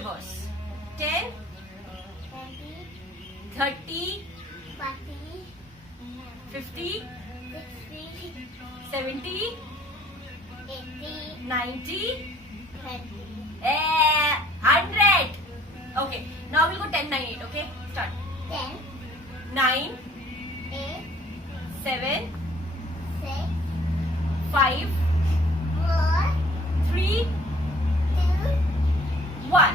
reverse. 10, 30, 50, 70, 90, 100. Okay, now we'll go 10, 9, 8. Okay, start. 10, 9, 8, 7, 6, 5, 4, 3, 2, 1,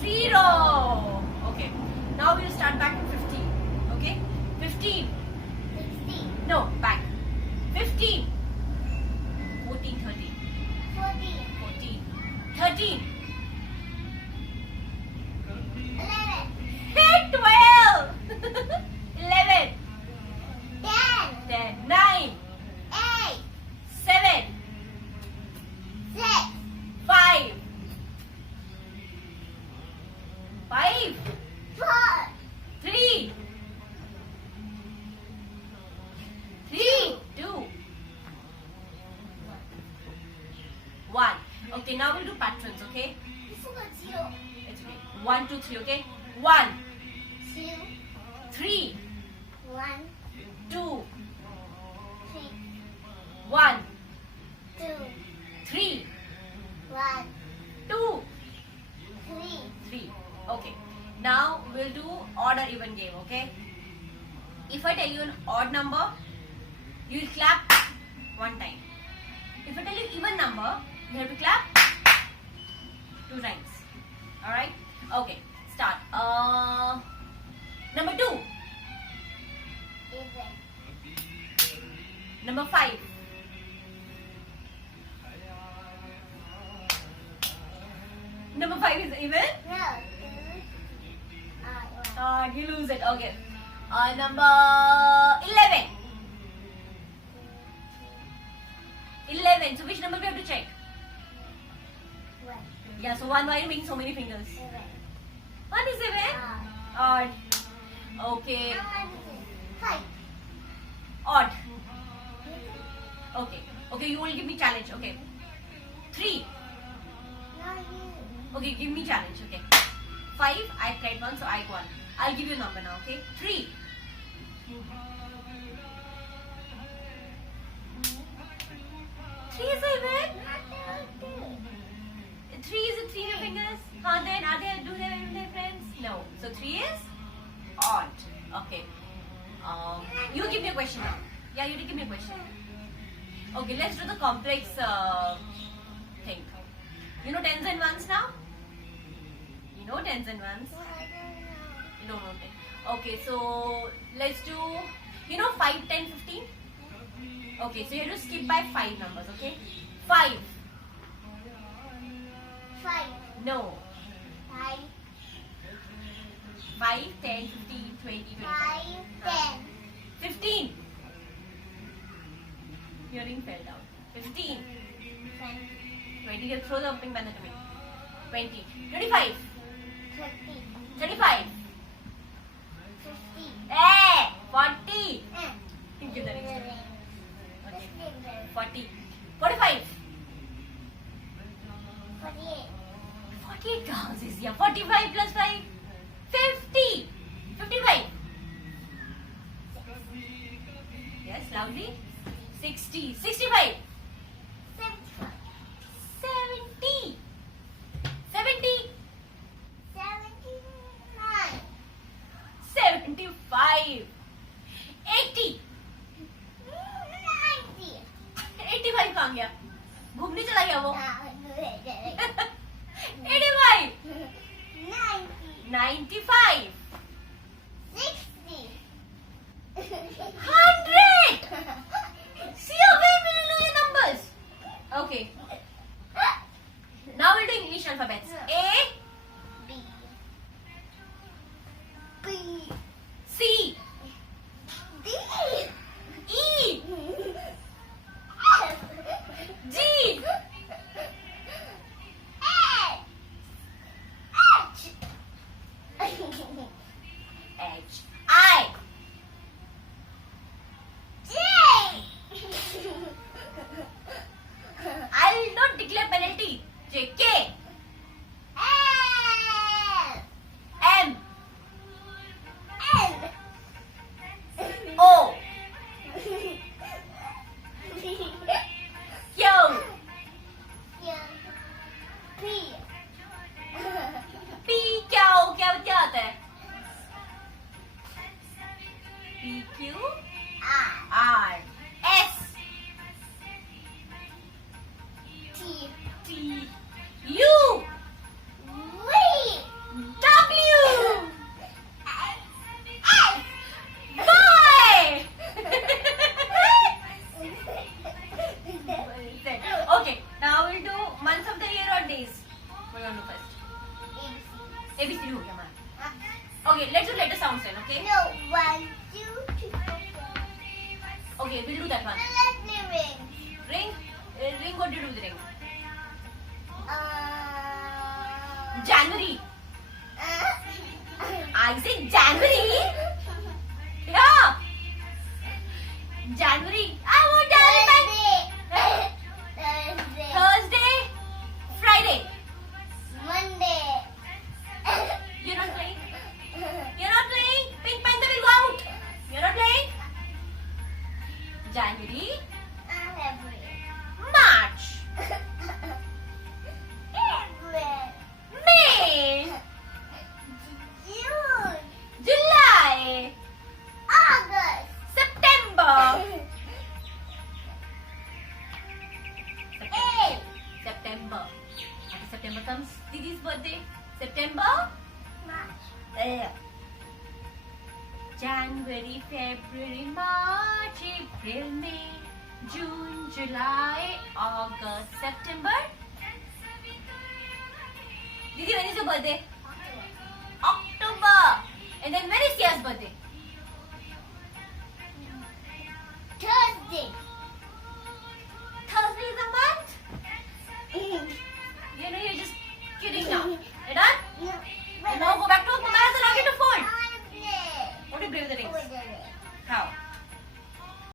0. Okay, now we'll start back to 15. Okay, 15. 16, No, back. 15, 14, 13, 14, 14, 13. 11, Hit 12. 11, 10, 10, 9, 8, 7, 6, 5, 5, 4, 3, 3, 2, 1. Okay, now we'll do patterns, okay? this is what 0, It's okay. 1, 2, 3, okay? 1, 2, 3, 1, 2, 3, 1, 2, 3, 1, 2, 3, 3. Okay. Now we'll do odd or even game, okay? If I tell you an odd number, you'll clap one time. If I tell you even number, you have to clap 2 times. Alright? Okay. Start. Number 2. even, Number 5. Number 5 is even? no, 1, You lose it. Okay. Number 11. 11. So which number we have to check? 1, Yeah. So 1. Why are you making so many fingers? 7, 1 is 7. 5, Odd. Okay. 5, Odd. Okay. Okay. You will give me challenge. Okay. 3. Okay. Give me challenge. Okay. 5. I tried 1, so I won. I'll give you a number now. Okay. 3. 3 is 7. 3 is 3 fingers. Then are they, do they have any friends? No. So 3 is odd. Okay. You give me a question now. Yeah, you give me a question. Okay, let's do the complex thing. You know tens and ones now? You know tens and ones? You don't know tens. Okay, so let's do, you know 5, 10, 15? Okay, so you have to skip by 5 numbers, okay? 5. 5, No. 5, 5, 10, 15, 20, 5, 25. 10, 15. Your ring fell down. 15. 20. You throw the opening banner to me. 20. 25. 30, 35. 50, 40. Give the ring. Okay. 40. 45. 48, 48 counts is here. 45 plus 5. 50. 55. Yes, loudly. 60. 65. 75, 70. 70. 79, 75. 80. 90, 85 कहाँ गया? घूमने चला गया वो? 85. 90, 95. 60, 100. See how well we know your numbers. Okay. Now we'll do English alphabets. A, B, B, C, D, E, F, G, H, I, J. I'll not declare penalty. J, K, counts then, okay? No, 1, 2, 3, 4, 5. Okay, we'll do that one. Let me ring. Ring? Ring, what do you do with the ring? January. I said January. Yeah. January. I want January. Thursday. Thursday. Friday. Monday. You're not playing? You're not playing? Pink Panther will go out. You're not playing? January. February. March. April. May. June. July. August. September. April. September. After September comes Didi's birthday. September. March. January, February, March, April, May, June, July, August, September. Didi, when is your birthday?